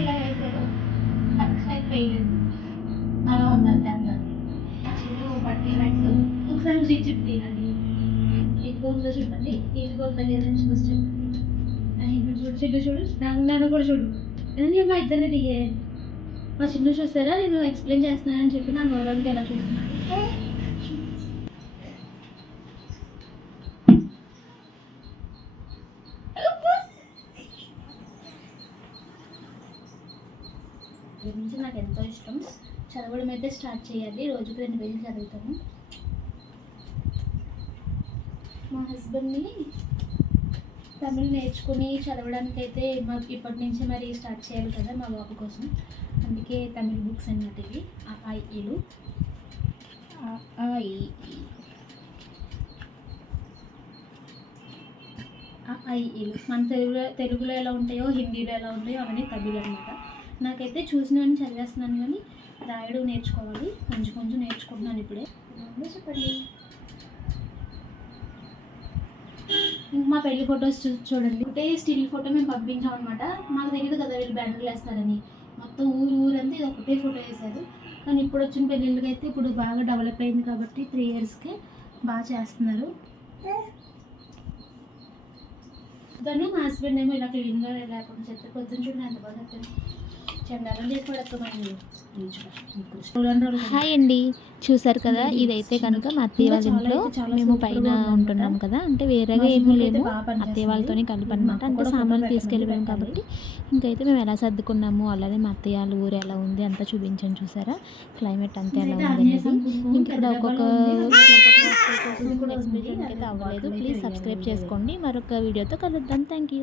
ఇలా వేశారు అయిపోయింది అలా ఉందంటే అన్నారు చిన్న పట్టి పెట్టు ఒకసారి స్టిచ్ తీయాలి ఇది గోల్తో చూడండి ఇది గోల్ పని చూసి చెప్పండి ఇప్పుడు చూడు చిన్న చూడు నన్ను కూడా చూడు నేను మా ఇద్దరిని దిగే మా చిన్న చూస్తారా నేను ఎక్స్ప్లెయిన్ చేస్తున్నానని చెప్పి నా నోరానికి ఎలా చూస్తున్నాను గురించి నాకు ఎంతో ఇష్టం చదవడం అయితే స్టార్ట్ చేయాలి రోజుకి 2 పేజీలు చదువుతాను మా హస్బెండ్ని తమిళ్ నేర్చుకుని చదవడానికి అయితే మాకు ఇప్పటి నుంచి మరి స్టార్ట్ చేయాలి కదా మా బాబు కోసం అందుకే తమిళ్ బుక్స్ అన్నమాట ఇవి ఆఈలు ఆఈలు మన తెలుగులో ఎలా ఉంటాయో హిందీలో ఎలా ఉంటాయో అవన్నీ తమిళ్ అనమాట నాకైతే చూసినవన్నీ చదివేస్తున్నాను కానీ రాయడం నేర్చుకోవాలి కొంచెం కొంచెం నేర్చుకుంటున్నాను ఇప్పుడే చెప్పండి మా పెళ్లి ఫొటోస్ చూడండి ఒకటే స్టిల్ ఫోటో మేము పంపించాం అనమాట మాకు తెలియదు కదా వీళ్ళు బ్యానర్లు వేస్తారని మొత్తం ఊరంతా ఇది ఒకటే ఫోటో వేశారు కానీ ఇప్పుడు వచ్చిన పెళ్ళిళ్ళకి అయితే ఇప్పుడు బాగా డెవలప్ అయింది కాబట్టి 3 ఇయర్స్కే బాగా చేస్తున్నారు దాన్ని మా హస్బెండ్ ఏమో ఇలా క్లీన్గా లేకుండా చెప్తే పొద్దున్న చూడండి ఎంత బాగా చండాలం చేసుకోవడం హాయ్ అండి, చూసారు కదా. ఇదైతే కనుక మా అత్తయ్య వాళ్ళ ఇంట్లో మేము పైన ఉంటున్నాం కదా, అంటే వేరేగా ఏమీ లేము, అత్తయ్య వాళ్ళతోనే కలిపి అనమాట. అంటే సామాన్లు తీసుకెళ్ళిపోయాం కాబట్టి ఇంకైతే మేము ఎలా సర్దుకున్నాము, అలానే మా అత్తయ్య వాళ్ళ ఊరు ఎలా ఉంది అంతా చూపించాను. చూసారా క్లైమేట్ అంతా ఎలా ఉంది అనేది. ఇంక ఇక్కడ ఒక్కొక్క ఎక్స్ప్లెయిన్ అయితే అవ్వలేదు. ప్లీజ్ సబ్స్క్రైబ్ చేసుకోండి. మరొక వీడియోతో కలుద్దాం. Thank you.